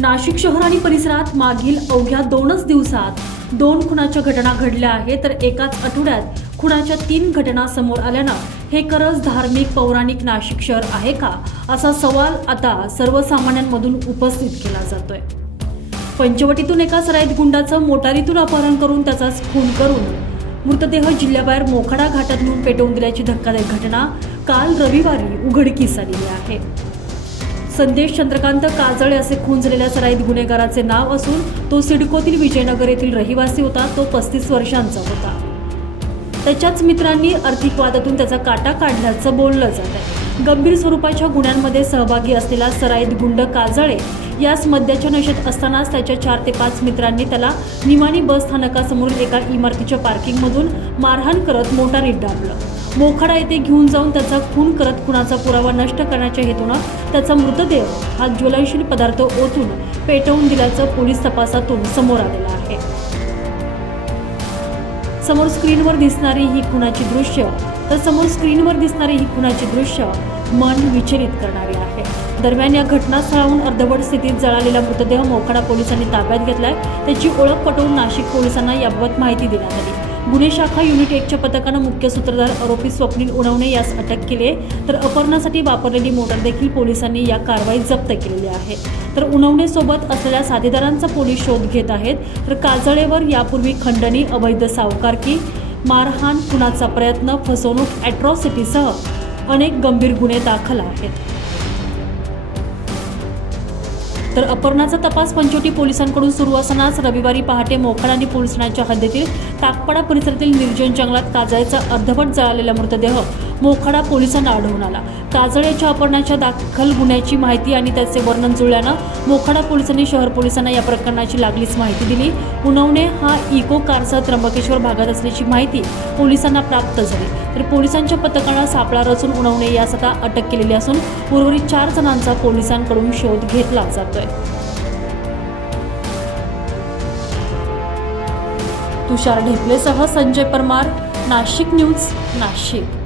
नाशिक शहर आणि परिसरात मागील अवघ्या दोनच दिवसात दोन खुनाच्या घटना घडल्या आहेत तर एकाच आठवड्यात खुनाच्या तीन घटना समोर आल्यानं हे खरंच धार्मिक पौराणिक नाशिक शहर आहे का? असा सवाल आता सर्वसामान्यांमधून उपस्थित केला जातोय. पंचवटीतून एका सराईत गुंडाचं मोटारीतून अपहरण करून त्याचाच खून करून मृतदेह जिल्ह्याबाहेर मोखाडा घाटात नेऊन पेटवून दिल्याची धक्कादायक घटना काल रविवारी उघडकीस आलेली आहे. संदेश चंद्रकांत काजळे असे खून झालेल्या सराईत गुन्हेगाराचे नाव असून तो सिडकोतील विजयनगर येथील रहिवासी होता. तो पस्तीस वर्षांचा होता. त्याच्याच मित्रांनी आर्थिक वादातून त्याचा काटा काढल्याचं बोललं जात आहे. गंभीर स्वरूपाच्या गुन्ह्यांमध्ये सहभागी असलेला सराईत गुंड काजळे यास मद्याच्या नशेत असतानाच त्याच्या चार ते पाच मित्रांनी त्याला निमाणी बस स्थानकासमोरील एका इमारतीच्या पार्किंगमधून मारहाण करत मोटारीत डांबलं. मोखाडा येथे घेऊन जाऊन त्याचा खून करत खुनाचा पुरावा नष्ट करण्याच्या हेतूनं त्याचा मृतदेह हा ज्वलनशील पदार्थ ओतून पेटवून दिल्याचं पोलीस तपासातून समोर आलेलं आहे. समोर स्क्रीनवर दिसणारी ही खुनाची दृश्य तर समोर स्क्रीनवर दिसणारी ही खुनाची दृश्य मन विचलित करणारी आहे. दरम्यान या घटनास्थळाहून अर्धवट स्थितीत जळालेला मृतदेह मोखाडा पोलिसांनी ताब्यात घेतलाय. त्याची ओळख पटवून नाशिक पोलिसांना याबाबत माहिती देण्यात आली. गुन्हे शाखा युनिट एकच्या पथकानं मुख्य सूत्रधार आरोपी स्वप्नील उणवणे यास अटक केली आहे. तर अपहरणासाठी वापरलेली मोटर देखील पोलिसांनी या कारवाईत जप्त केलेली आहे. तर उणवणे सोबत असलेल्या साथीदारांचा पोलीस शोध घेत आहेत. तर काजळेवर यापूर्वी खंडणी अवैध सावकारकी मारहाण खुनाचा प्रयत्न फसवणूक अॅट्रॉसिटीसह अनेक गंभीर गुन्हे दाखल आहेत. तर अपर्णाचा तपास पंचवटी पोलिसांकडून सुरू असतानाच रविवारी पहाटे मोखाड आणि पोलीस ठाण्याच्या हद्दीतील टाकपाडा परिसरातील निर्जन जंगलात काजळेचा अर्धवट जळालेला मृतदेह मोखाडा पोलिसांना आढळून आला. काजळे छापण्याच्या दाखल गुन्ह्याची माहिती आणि त्याचे वर्णन जुळल्यानं मोखाडा पोलिसांनी शहर पोलिसांना या प्रकरणाची लागलीच माहिती दिली. उनवणे हा इको कारचा त्र्यंबकेश्वर भागात असल्याची माहिती पोलिसांना प्राप्त झाली. तर पोलिसांच्या पथकानं सापळा रचून उनवणे यास आता अटक केलेली असून उर्वरित चार जणांचा पोलिसांकडून शोध घेतला जातोय. तुषार ढेपलेसह संजय परमार नाशिक न्यूज नाशिक.